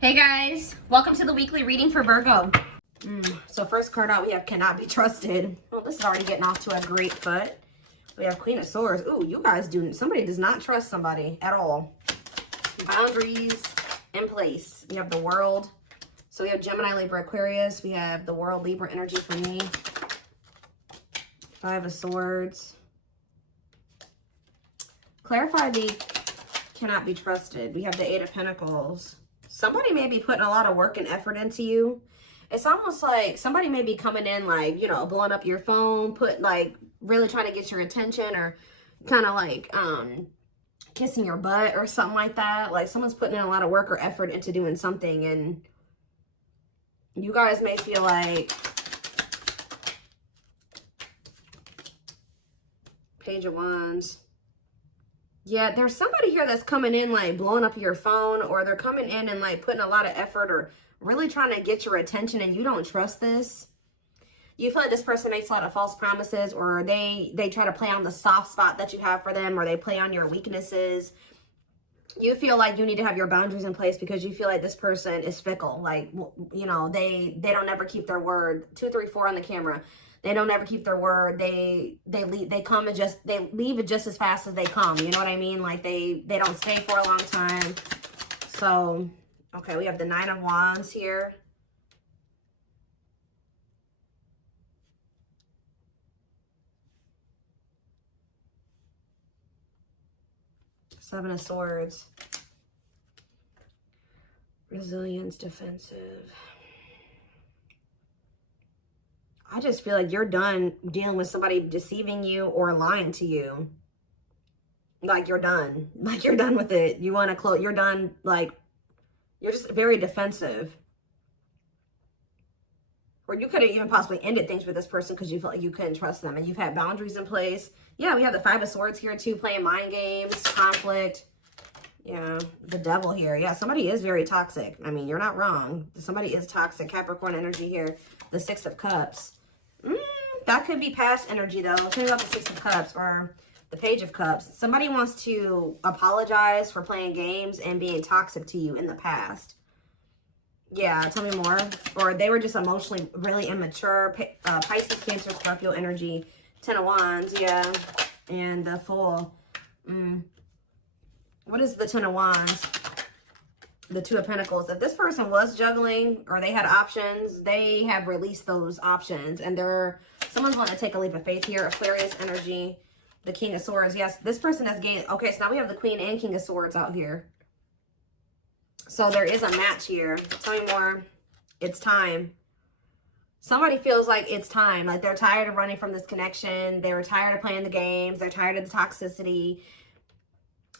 Hey guys, welcome to the weekly reading for Virgo. So first card out, we have cannot be trusted. Well, this is already getting off to a great foot. We have Queen of Swords. Ooh, you guys somebody does not trust somebody at all. Boundaries in place. We have the World. So we have Gemini, Libra, Aquarius. We have the World, Libra energy for me. Five of Swords. Clarify the cannot be trusted. We have the Eight of Pentacles. Somebody may be putting a lot of work and effort into you. It's almost like somebody may be coming in like, you know, blowing up your phone, really trying to get your attention, or kind of like kissing your butt or something like that. Like someone's putting in a lot of work or effort into doing something, and you guys may feel like Page of Wands. Yeah, there's somebody here that's coming in like blowing up your phone, or they're coming in and like putting a lot of effort or really trying to get your attention, and you don't trust this. You feel like this person makes a lot of false promises, or they try to play on the soft spot that you have for them, or they play on your weaknesses. You feel like you need to have your boundaries in place because you feel like this person is fickle. Like, you know, they don't ever keep their word. 2, 3, 4 on the camera. They don't ever keep their word. They leave it just as fast as they come. You know what I mean? Like they don't stay for a long time. So, okay, we have the Nine of Wands here. Seven of Swords. Resilience, defensive. I just feel like you're done dealing with somebody deceiving you or lying to you. Like you're done. Like you're done with it. You want to close. You're done. Like you're just very defensive. Or you could have even possibly ended things with this person because you felt like you couldn't trust them, and you've had boundaries in place. Yeah, we have the Five of Swords here too, playing mind games, conflict. Yeah, the Devil here. Yeah, somebody is very toxic. I mean, you're not wrong. Somebody is toxic. Capricorn energy here. The Six of Cups. That could be past energy though. Tell me about the Six of Cups or the Page of Cups. Somebody wants to apologize for playing games and being toxic to you in the past. Yeah, tell me more. Or they were just emotionally really immature. Pisces, Cancer, Scorpio energy. 10 of Wands, yeah. And the Fool. What is the 10 of Wands? The Two of Pentacles. If this person was juggling or they had options, they have released those options, and someone's going to take a leap of faith here. Aquarius energy. The King of Swords. Yes, this person has gained. Okay, so now we have the Queen and King of Swords out here. So there is a match here. Tell me more. It's time. Somebody feels like it's time. Like they're tired of running from this connection. They were tired of playing the games. They're tired of the toxicity.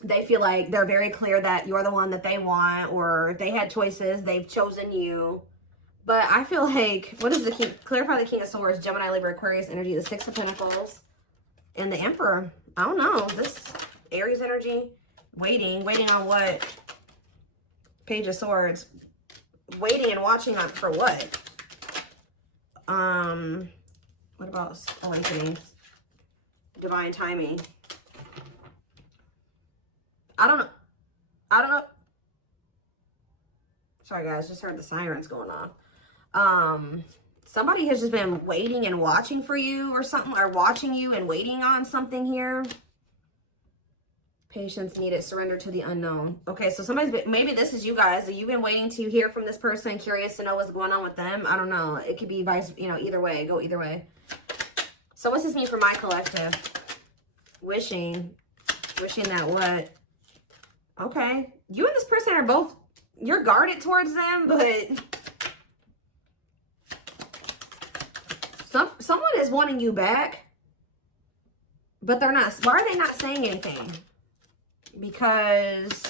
They feel like they're very clear that you're the one that they want, or if they had choices, they've chosen you. But I feel like, what is the King? Clarify the King of Swords, Gemini, Libra, Aquarius energy, the Six of Pentacles, and the Emperor. I don't know. This Aries energy, waiting on what? Page of Swords, waiting and watching on for what? What about awakening? Divine timing. I don't know. Sorry guys, just heard the sirens going off. Somebody has just been waiting and watching for you or something, or watching you and waiting on something here. Patience needed, surrender to the unknown. Okay, so maybe this is you guys. You've been waiting to hear from this person, curious to know what's going on with them. I don't know. It could be either way. Go either way. So what's this mean for my collective? Wishing that what? Okay, you and this person are both, you're guarded towards them, but someone is wanting you back, but they're not. Why are they not saying anything? Because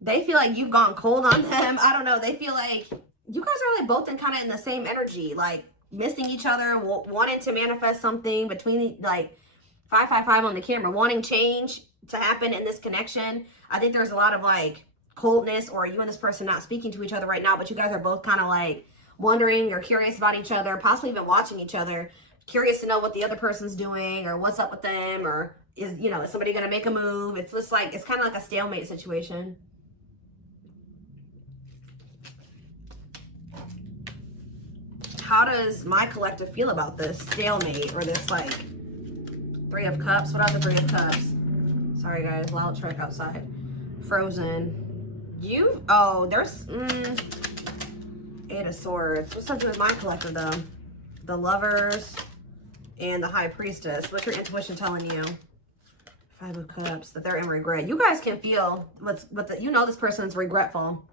they feel like you've gone cold on them. I don't know. They feel like you guys are like both kind of in the same energy, like missing each other, wanting to manifest something between like 555 on the camera, wanting change to happen in this connection. I think there's a lot of like coldness, or you and this person not speaking to each other right now, but you guys are both kind of like wondering or curious about each other, possibly even watching each other, curious to know what the other person's doing or what's up with them, or is somebody going to make a move? It's just like, it's kind of like a stalemate situation. how does my collective feel about this stalemate or this like Three of Cups? What are the Three of Cups? Sorry guys, loud truck outside. Frozen. There's Eight of Swords. What's up with my collective though? The Lovers and the High Priestess. What's your intuition telling you? Five of Cups, that they're in regret. You guys can feel you know this person's regretful.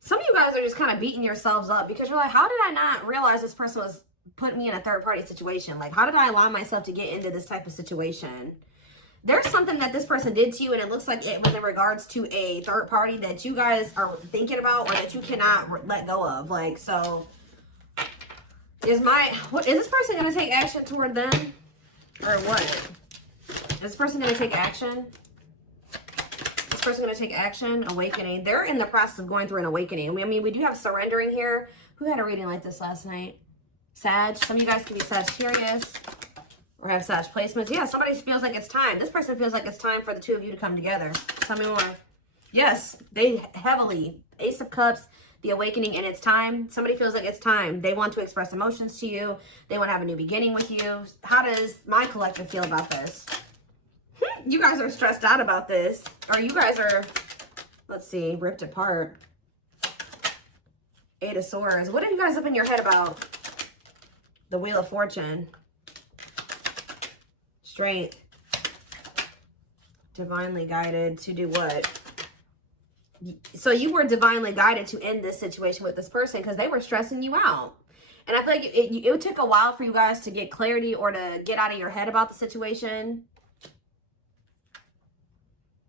Some of you guys are just kind of beating yourselves up because you're like, how did I not realize this person was putting me in a third party situation? Like, how did I allow myself to get into this type of situation? There's something that this person did to you and it looks like it was in regards to a third party that you guys are thinking about or that you cannot let go of. Like, so is this person going to take action toward them or what? Is this person going to take action? This person going to take action, awakening. They're in the process of going through an awakening. I mean, we do have surrendering here. Who had a reading like this last night? Sag. Some of you guys can be Sagittarius or have Sag placements. Yeah, somebody feels like it's time. This person feels like it's time for the two of you to come together. Tell me more. Yes, they heavily. Ace of Cups, the awakening, and it's time. Somebody feels like it's time. They want to express emotions to you. They want to have a new beginning with you. How does my collective feel about this? You guys are stressed out about this. Or you guys are, let's see, ripped apart. Eight of Swords. What are you guys up in your head about? The Wheel of Fortune. Strength. Divinely guided to do what? So you were divinely guided to end this situation with this person because they were stressing you out. And I feel like it took a while for you guys to get clarity or to get out of your head about the situation.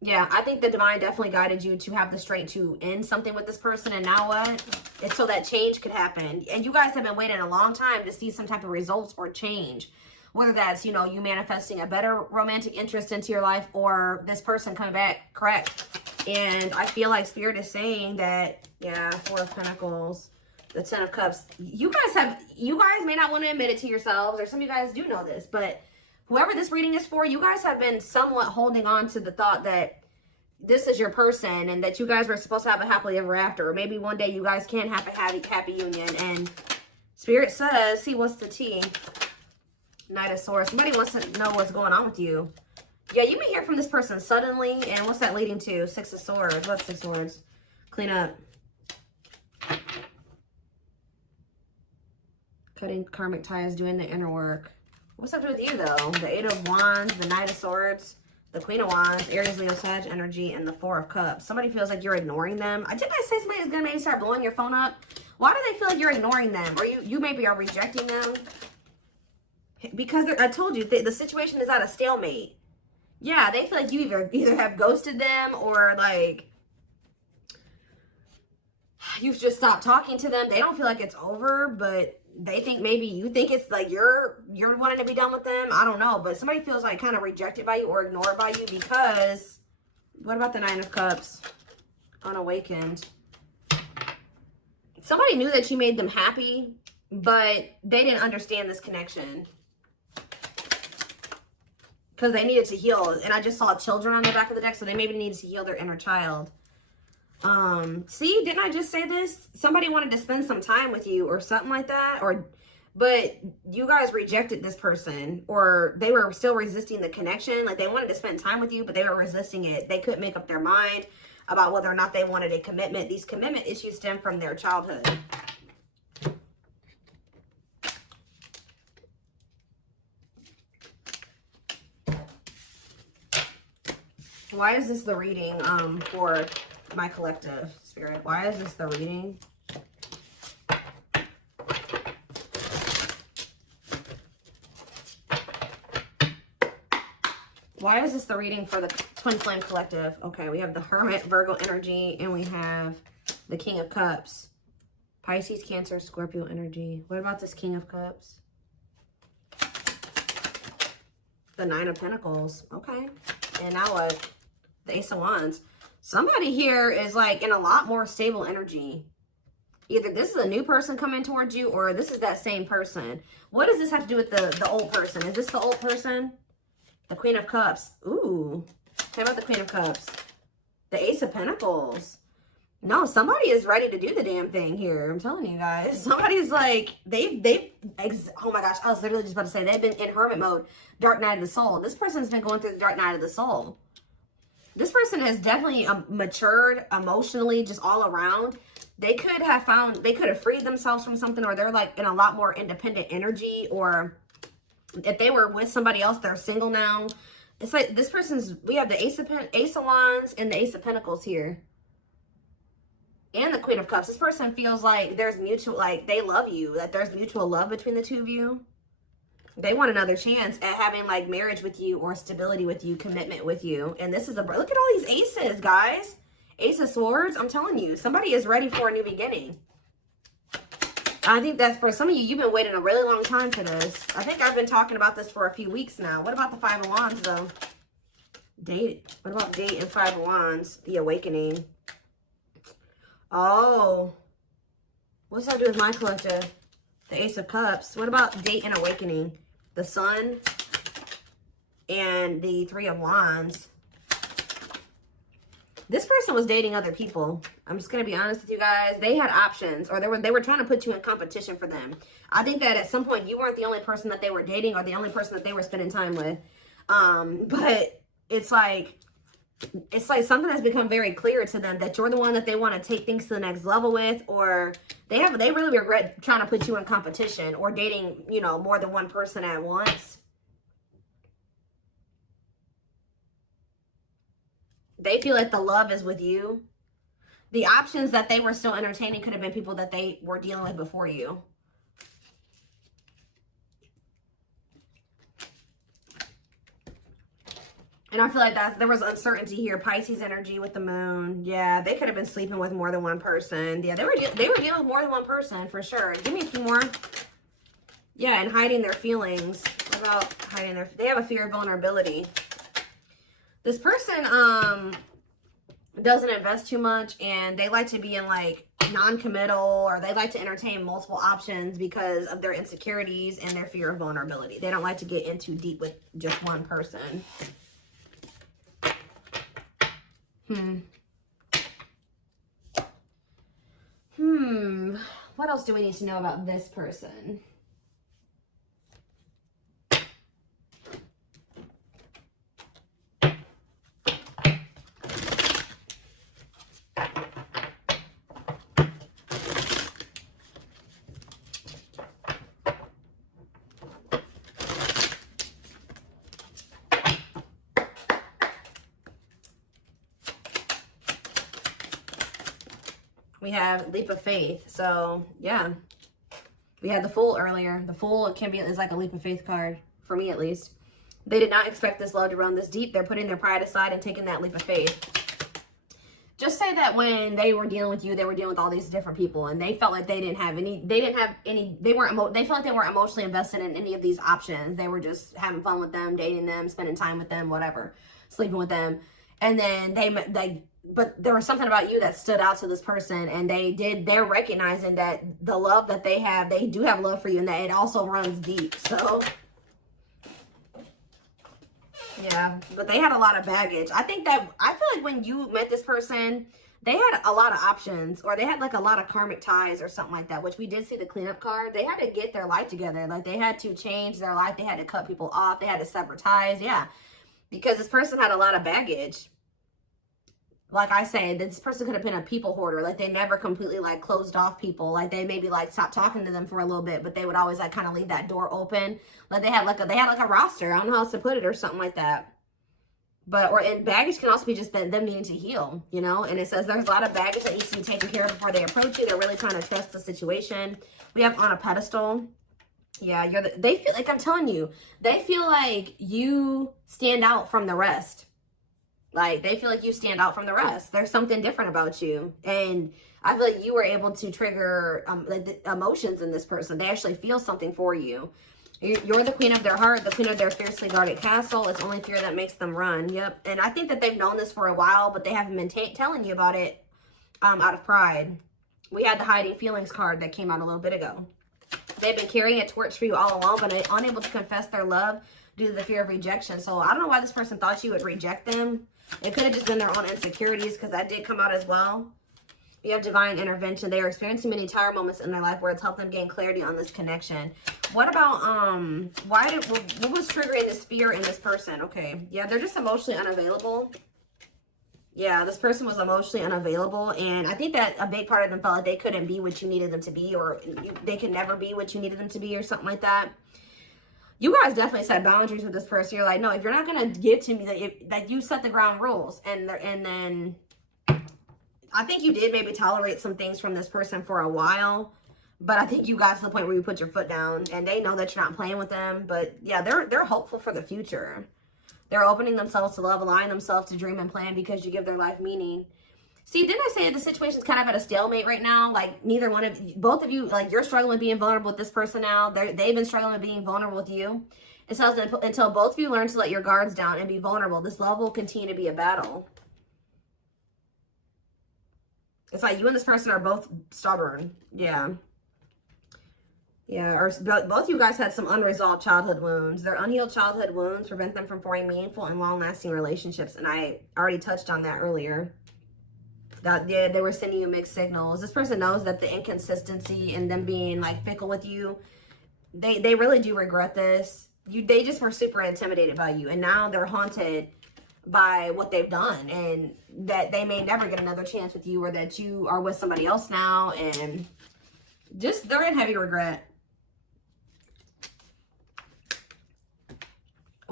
Yeah, I think the divine definitely guided you to have the strength to end something with this person. And now what? It's so that change could happen. And you guys have been waiting a long time to see some type of results or change. Whether that's, you know, you manifesting a better romantic interest into your life or this person coming back correct. And I feel like Spirit is saying that, yeah, Four of Pentacles, the Ten of Cups. You guys may not want to admit it to yourselves, or some of you guys do know this, but whoever this reading is for, you guys have been somewhat holding on to the thought that this is your person and that you guys were supposed to have a happily ever after. Or maybe one day you guys can have a happy union. And Spirit says, see, what's the tea? Knight of Swords. Somebody wants to know what's going on with you. Yeah, you may hear from this person suddenly. And what's that leading to? Six of Swords. What's Six of Swords? Clean up. Cutting karmic ties, doing the inner work. What's up with you, though? The Eight of Wands, the Knight of Swords, the Queen of Wands, Aries, Leo, Sag energy, and the Four of Cups. Somebody feels like you're ignoring them. Didn't I say somebody is going to maybe start blowing your phone up? Why do they feel like you're ignoring them? Or you maybe are rejecting them? Because I told you, the situation is at a stalemate. Yeah, they feel like you either have ghosted them or like you've just stopped talking to them. They don't feel like it's over, but they think maybe you think it's like you're wanting to be done with them. I don't know, but somebody feels like kind of rejected by you or ignored by you because what about the Nine of Cups? Unawakened. Somebody knew that you made them happy, but they didn't understand this connection. Because they needed to heal. And I just saw children on the back of the deck, so they maybe needed to heal their inner child. See, didn't I just say this? Somebody wanted to spend some time with you or something like that. But you guys rejected this person. Or they were still resisting the connection. Like they wanted to spend time with you, but they were resisting it. They couldn't make up their mind about whether or not they wanted a commitment. These commitment issues stem from their childhood. Why is this the reading for my collective, Spirit? Why is this the reading? Why is this the reading for the Twin Flame Collective? Okay, we have the Hermit, Virgo energy, and we have the King of Cups. Pisces, Cancer, Scorpio energy. What about this King of Cups? The Nine of Pentacles. Okay. And now what? The Ace of Wands. Somebody here is like in a lot more stable energy. Either this is a new person coming towards you or this is that same person. What does this have to do with the old person? Is this the old person? The Queen of Cups. Ooh. How about the Queen of Cups? The Ace of Pentacles. No, somebody is ready to do the damn thing here. I'm telling you guys. Somebody's like, oh my gosh, I was literally just about to say, they've been in hermit mode, dark night of the soul. This person's been going through the dark night of the soul. This person has definitely matured emotionally, just all around. They could have freed themselves from something, or they're like in a lot more independent energy, or if they were with somebody else, they're single now. It's like this person's, we have the Ace of Wands and the Ace of Pentacles here. And the Queen of Cups. This person feels like there's mutual, like they love you, that there's mutual love between the two of you. They want another chance at having like marriage with you, or stability with you, commitment with you. And this is look at all these aces, guys. Ace of Swords. I'm telling you, somebody is ready for a new beginning. I think that's for some of you, you've been waiting a really long time for this. I think I've been talking about this for a few weeks now. What about the Five of Wands though? Date. What about date and Five of Wands? The awakening. Oh, what's that do with my collective? The Ace of Cups. What about date and awakening? The Sun and the Three of Wands. This person was dating other people. I'm just going to be honest with you guys. They had options, or they were trying to put you in competition for them. I think that at some point you weren't the only person that they were dating, or the only person that they were spending time with. But it's like something has become very clear to them that you're the one that they want to take things to the next level with, or they really regret trying to put you in competition or dating, you know, more than one person at once. They feel like the love is with you. The options that they were still entertaining could have been people that they were dealing with before you. And I feel like there was uncertainty here. Pisces energy with the moon. Yeah, they could have been sleeping with more than one person. Yeah, they were dealing with more than one person for sure. Give me a few more. Yeah, and hiding their feelings. What about hiding they have a fear of vulnerability. This person doesn't invest too much, and they like to be in like non-committal, or they like to entertain multiple options because of their insecurities and their fear of vulnerability. They don't like to get in too deep with just one person. What else do we need to know about this person? We have leap of faith. So yeah, we had the Fool earlier. The Fool is like a leap of faith card, for me at least. They did not expect this love to run this deep. They're putting their pride aside and taking that leap of faith. Just say that when they were dealing with you, they were dealing with all these different people, and they felt like they felt like they weren't emotionally invested in any of these options. They were just having fun with them, dating them, spending time with them, whatever, sleeping with them. And then but there was something about you that stood out to this person, and they're recognizing that the love that they do have love for you, and that it also runs deep. So yeah, but they had a lot of baggage. I feel like when you met this person, they had a lot of options, or they had like a lot of karmic ties or something like that, which we did see the cleanup card. They had to get their life together. Like they had to change their life. They had to cut people off. They had to sever ties. Yeah, because this person had a lot of baggage. Like I say, this person could have been a people hoarder. Like they never completely like closed off people. Like they maybe like stopped talking to them for a little bit, but they would always like kind of leave that door open. Like they had like a roster. I don't know how else to put it, or something like that. And baggage can also be just them needing to heal, you know? And it says there's a lot of baggage that needs to be taken care of before they approach you. They're really trying to trust the situation. We have on a pedestal. Yeah, they feel like, I'm telling you, they feel like you stand out from the rest. Like, they feel like you stand out from the rest. There's something different about you. And I feel like you were able to trigger like the emotions in this person. They actually feel something for you. You're the queen of their heart, the queen of their fiercely guarded castle. It's only fear that makes them run. Yep. And I think that they've known this for a while, but they haven't been telling you about it out of pride. We had the hiding feelings card that came out a little bit ago. They've been carrying a torch for you all along, but unable to confess their love due to the fear of rejection. So I don't know why this person thought you would reject them. It could have just been their own insecurities, because that did come out as well. You have divine intervention. They are experiencing many Tower moments in their life where it's helped them gain clarity on this connection. What about, what was triggering this fear in this person? Okay. Yeah, they're just emotionally unavailable. Yeah, this person was emotionally unavailable. And I think that a big part of them felt like they couldn't be what you needed them to be, or they could never be what you needed them to be, or something like that. You guys definitely set boundaries with this person. You're like, no, if you're not going to give to me, that you set the ground rules. And then I think you did maybe tolerate some things from this person for a while. But I think you got to the point where you put your foot down, and they know that you're not playing with them. But yeah, they're hopeful for the future. They're opening themselves to love, allowing themselves to dream and plan because you give their life meaning. See, didn't I say that the situation's kind of at a stalemate right now? Like, neither one of you, both of you, like, you're struggling with being vulnerable with this person now. They've been struggling with being vulnerable with you. It says that until both of you learn to let your guards down and be vulnerable, this love will continue to be a battle. It's like you and this person are both stubborn. Yeah. Yeah, or both you guys had some unresolved childhood wounds. Their unhealed childhood wounds prevent them from forming meaningful and long-lasting relationships. And I already touched on that earlier. That yeah, they were sending you mixed signals. This person knows that the inconsistency and them being like fickle with you, they really do regret this. They just were super intimidated by you, and now they're haunted by what they've done, and that they may never get another chance with you, or that you are with somebody else now, and just they're in heavy regret.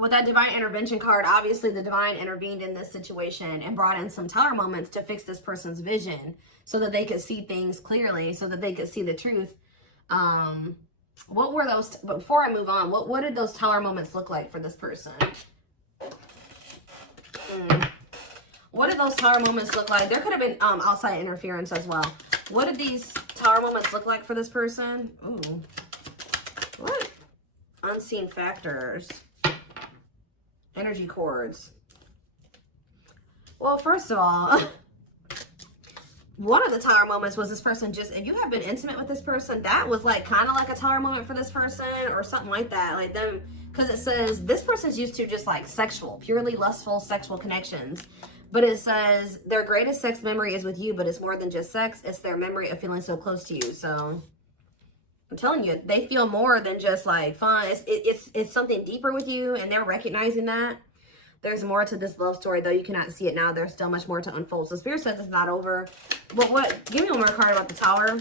With that divine intervention card, obviously the divine intervened in this situation and brought in some Tower moments to fix this person's vision so that they could see things clearly, so that they could see the truth. What were those, before I move on, what did those Tower moments look like for this person? What did those Tower moments look like? There could have been outside interference as well. What did these Tower moments look like for this person? Ooh. What? Unseen factors. Energy cords. Well, first of all, one of the Tower moments was this person just, if you have been intimate with this person, that was like kind of like a Tower moment for this person or something like that. Like them, because it says this person's used to just like sexual, purely lustful sexual connections. But it says their greatest sex memory is with you, but it's more than just sex. It's their memory of feeling so close to you. So I'm telling you, they feel more than just like fun. It's something deeper with you, and they're recognizing that. There's more to this love story, though you cannot see it now. There's still much more to unfold. So Spirit says it's not over. But what? Give me one more card about the Tower.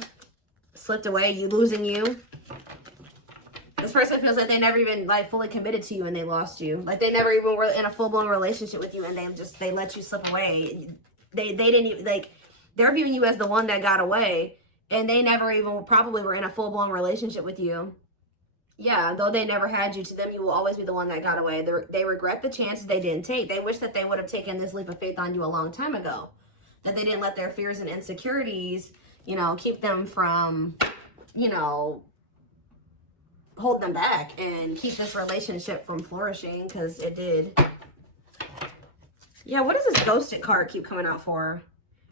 Slipped away. You losing you. This person feels like they never even like fully committed to you, and they lost you. Like they never even were in a full-blown relationship with you, and they let you slip away. They didn't even, like, they're viewing you as the one that got away. And they never even probably were in a full-blown relationship with you. Yeah, though they never had you, to them, you will always be the one that got away. They regret the chances they didn't take. They wish that they would have taken this leap of faith on you a long time ago. That they didn't let their fears and insecurities, you know, keep them from, you know, hold them back and keep this relationship from flourishing, because it did. Yeah, what does this ghosted card keep coming out for?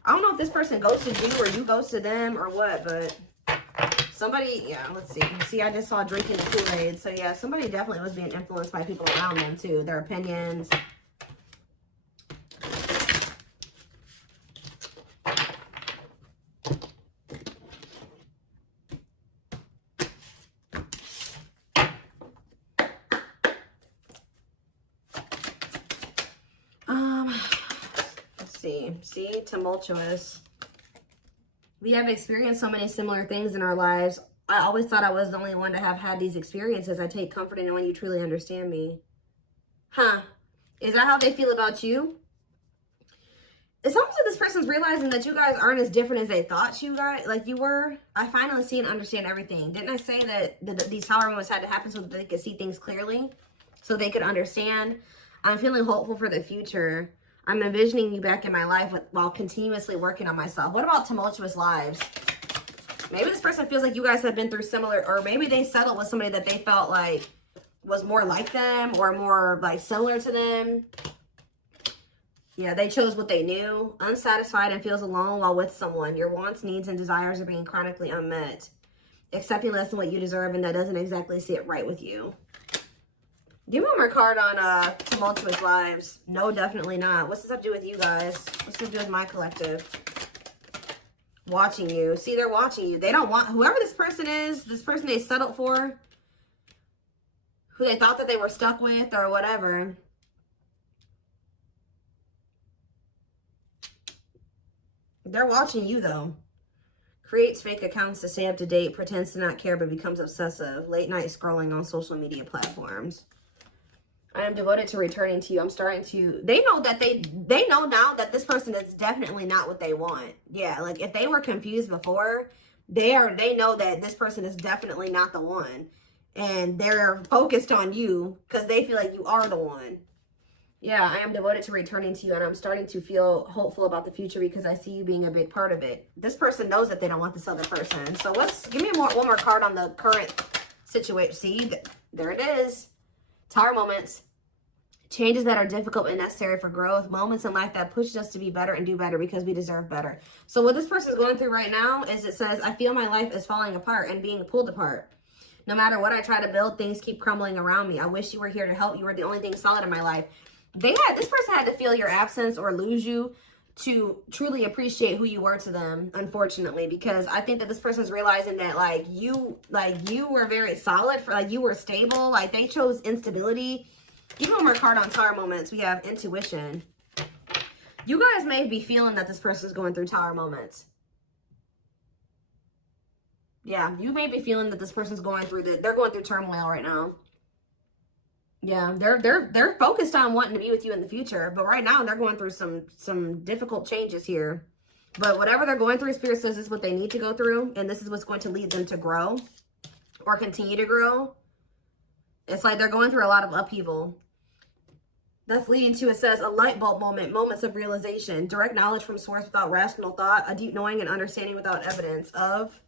I don't know if this person ghosted you or you ghosted them or what, but somebody, yeah, let's see. See, I just saw drinking the Kool-Aid. So, yeah, somebody definitely was being influenced by people around them, too. Their opinions. See, tumultuous. We have experienced so many similar things in our lives. I always thought I was the only one to have had these experiences. I take comfort in knowing you truly understand me. Huh? Is that how they feel about you? It's almost like this person's realizing that you guys aren't as different as they thought you were. I finally see and understand everything. Didn't I say that these Tower moments had to happen so that they could see things clearly, so they could understand? I'm feeling hopeful for the future. I'm envisioning you back in my life while continuously working on myself. What about tumultuous lives? Maybe this person feels like you guys have been through similar, or maybe they settled with somebody that they felt like was more like them or more like similar to them. Yeah, they chose what they knew. Unsatisfied and feels alone while with someone. Your wants, needs, and desires are being chronically unmet. Accepting less than what you deserve, and that doesn't exactly sit right with you. Give me one more card on tumultuous lives. No, definitely not. What's this have to do with you guys? What's this have to do with my collective? watching you. See, they're watching you. They don't want, whoever this person is, this person they settled for, who they thought that they were stuck with or whatever. They're watching you though. Creates fake accounts to stay up to date, pretends to not care, but becomes obsessive. Late night scrolling on social media platforms. I am devoted to returning to you. I'm starting to, they know that they know now that this person is definitely not what they want. Yeah, like if they were confused before, they know that this person is definitely not the one. And they're focused on you because they feel like you are the one. Yeah, I am devoted to returning to you, and I'm starting to feel hopeful about the future because I see you being a big part of it. This person knows that they don't want this other person. So give me one more card on the current situation. See, there it is. Tower moments. Changes that are difficult and necessary for growth. Moments in life that push us to be better and do better because we deserve better. So what this person is going through right now is it says, I feel my life is falling apart and being pulled apart. No matter what I try to build, things keep crumbling around me. I wish you were here to help. You were the only thing solid in my life. This person had to feel your absence or lose you to truly appreciate who you were to them, unfortunately, because I think that this person's realizing that you were very solid, for you were stable, they chose instability. Give me one more card on Tower moments. We have intuition. You guys may be feeling that this person's going through Tower moments. Yeah, you may be feeling that this person's going through they're going through turmoil right now. Yeah, they're focused on wanting to be with you in the future, but right now they're going through some difficult changes here. But whatever they're going through, Spirit says this is what they need to go through, and this is what's going to lead them to grow or continue to grow. It's like they're going through a lot of upheaval. That's leading to, it says, a light bulb moment, moments of realization, direct knowledge from source without rational thought, a deep knowing and understanding without evidence of,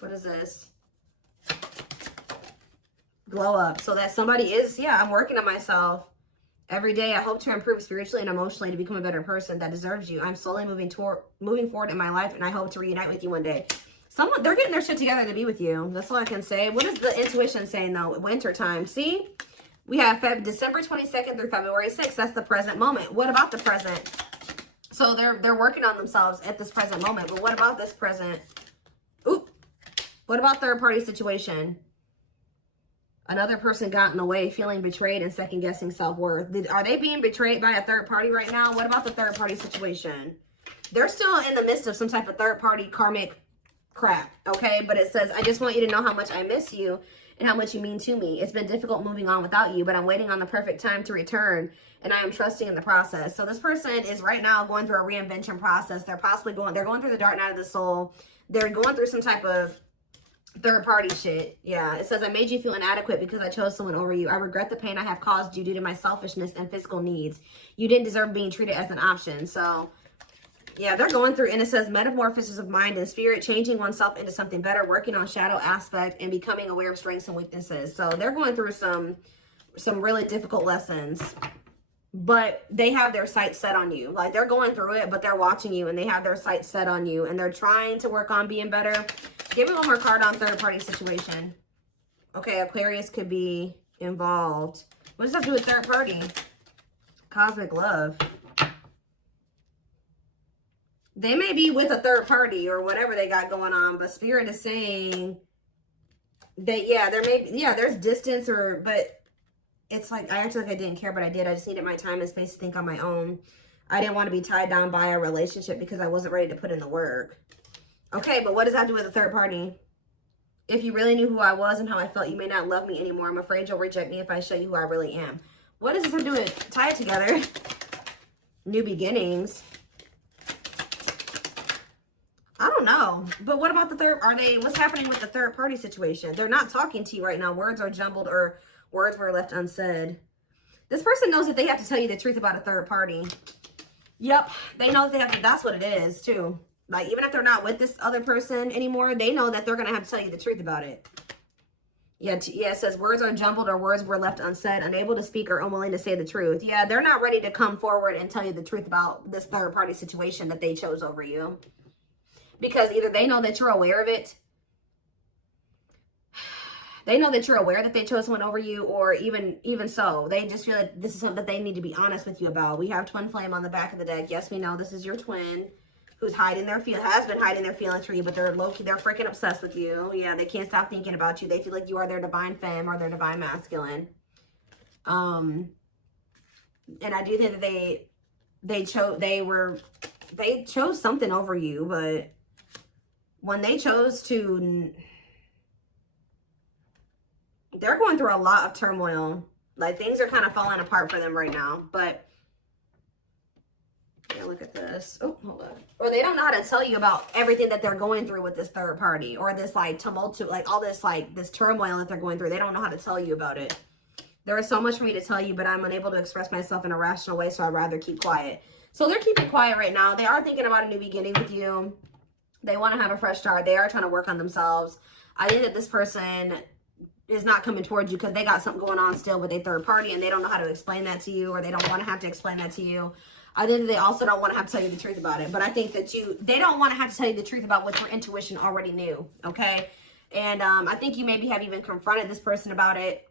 what is this? Glow up. So that somebody is, yeah, I'm working on myself every day. I hope to improve spiritually and emotionally to become a better person that deserves you. I'm slowly moving forward in my life, and I hope to reunite with you one day. They're getting their shit together to be with you. That's all I can say. What is the intuition saying though? Winter time. See, we have December 22nd through February 6th. That's the present moment. What about the present? So they're working on themselves at this present moment. But what about this present? Oop. What about third party situation? Another person got in the way, feeling betrayed and second guessing self-worth. Are they being betrayed by a third party right now? What about the third party situation? They're still in the midst of some type of third party karmic crap, okay? But it says, I just want you to know how much I miss you and how much you mean to me. It's been difficult moving on without you, but I'm waiting on the perfect time to return, and I am trusting in the process. So this person is right now going through a reinvention process. They're going through the dark night of the soul. They're going through some type of third party shit. Yeah, it says, I made you feel inadequate because I chose someone over you. I regret the pain I have caused you due to my selfishness and physical needs. You didn't deserve being treated as an option. So yeah, they're going through, and it says metamorphosis of mind and spirit, changing oneself into something better, working on shadow aspect, and becoming aware of strengths and weaknesses. So they're going through some really difficult lessons, but they have their sights set on you. They're going through it, but they're watching you, and they have their sights set on you, and they're trying to work on being better. Give me one more card on third party situation. Okay, Aquarius could be involved. What does that have to do with third party? Cosmic love. They may be with a third party or whatever they got going on, but Spirit is saying that, yeah, there's distance, but it's like, I actually I didn't care, but I did. I just needed my time and space to think on my own. I didn't want to be tied down by a relationship because I wasn't ready to put in the work. Okay, but what does that have to do with a third party? If you really knew who I was and how I felt, you may not love me anymore. I'm afraid you'll reject me if I show you who I really am. What does this have to do with? Tie it together. New beginnings. I don't know. But what about the what's happening with the third party situation? They're not talking to you right now. Words are jumbled or words were left unsaid. This person knows that they have to tell you the truth about a third party. Yep. They know that they have to, that's what it is too. Even if they're not with this other person anymore, they know that they're going to have to tell you the truth about it. Yeah, it says words are jumbled or words were left unsaid, unable to speak or unwilling to say the truth. Yeah, they're not ready to come forward and tell you the truth about this third party situation that they chose over you. Because either they know that you're aware of it. They know that you're aware that they chose someone over you, or even so, they just feel like this is something that they need to be honest with you about. We have twin flame on the back of the deck. Yes, we know this is your twin. who's hiding their has been hiding their feelings for you, but they're low-key, they're freaking obsessed with you. Yeah, they can't stop thinking about you. They feel like you are their divine femme or their divine masculine. And I do think that they chose something over you, but when they chose to, they're going through a lot of turmoil. Like, things are kind of falling apart for them right now, but yeah, look at this. Oh, hold on. Or they don't know how to tell you about everything that they're going through with this third party, or this like tumultuous, like all this like this turmoil that they're going through. They don't know how to tell you about it. There is so much for me to tell you, but I'm unable to express myself in a rational way, so I'd rather keep quiet. So they're keeping quiet right now. They are thinking about a new beginning with you. They want to have a fresh start. They are trying to work on themselves. I think that this person is not coming towards you because they got something going on still with a third party, and they don't know how to explain that to you, or they don't want to have to explain that to you. I think that they also don't want to have to tell you the truth about it, but I think that they don't want to have to tell you the truth about what your intuition already knew, okay? And I think you maybe have even confronted this person about it,